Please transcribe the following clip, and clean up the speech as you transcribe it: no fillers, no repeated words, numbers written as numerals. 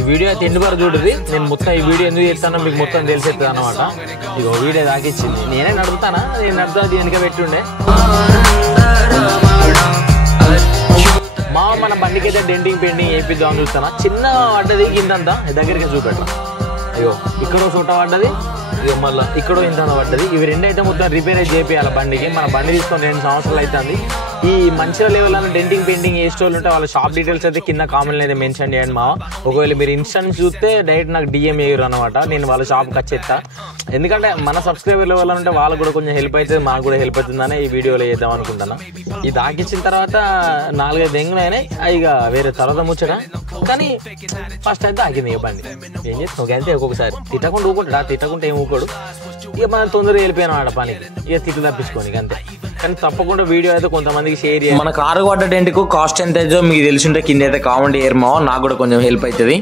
ఈ వీడియో అయితే ఎండు వరకు చూడదు. నేను మొత్తం ఈ వీడియో ఎందుకు చేస్తానో మీకు మొత్తం తెలిసేస్తుంది అనమాట. ఇక వీడియో దాకిచ్చింది. నేనే నడుపుతానా, నేను నడుపుతా వెనుక పెట్టుండే. మన బండికి అయితే డెంటింగ్ పెయింటింగ్ వేపిద్దాం అని చూస్తానా. చిన్న పడ్డది ఇంతంతా దగ్గరికి చూపెట్ట. అయ్యో ఇక్కడో చోట పడ్డది, ఇక మళ్ళీ ఇక్కడో ఇంత పడ్డది. ఇవి రెండైతే మొత్తం రిపేర్ చేయాలి బండికి. మన బండి తీసుకొని 2 సంవత్సరాలు అవుతుంది. ఈ మంచిగా లెవెల్లో డెంటింగ్ పెయింటింగ్ వేసే వాళ్ళు ఉంటే వాళ్ళ షాప్ డీటెయిల్స్ అయితే కింద కామెంట్ అయితే మెన్షన్ చేయండి మావ. ఒకవేళ మీరు ఇన్స్టాన్స్ చూస్తే డైరెక్ట్ నాకు డిఎం వేయరు అనమాట. నేను వాళ్ళ షాప్కి వచ్చేస్తా. ఎందుకంటే మన సబ్స్క్రైబర్ లెవెల్ ఉంటే వాళ్ళకు కూడా కొంచెం హెల్ప్ అవుతుంది, మాకు కూడా హెల్ప్ అవుతుందని ఈ వీడియోలో చేద్దాం అనుకుంటున్నా. ఇది దాకిచ్చిన తర్వాత 4-5 దెంగులైనాయి. ఇక వేరే తర్వాత ముచ్చట, కానీ ఫస్ట్ అయితే ఆగింది ఇక బండి. ఏం చేస్తాం అంతే. ఒక్కొక్కసారి తిట్టకుండా ఊకుంటాడు, తిట్టకుంటే ఏం ఊకోడు. ఇక మనం తొందరగా వెళ్ళిపోయాను ఆడ పనికి, ఇక తిట్లు తప్పించుకోని అంతే. కానీ తప్పకుండా వీడియో అయితే కొంతమందికి షేర్ చేయాలి. మన కారు పడ్డ డెంట్కు కాస్ట్ ఎంత మీకు తెలిసి ఉంటే కింద అయితే కామెంట్ చేయరు మావ, నాకు కూడా కొంచెం హెల్ప్ అవుతుంది.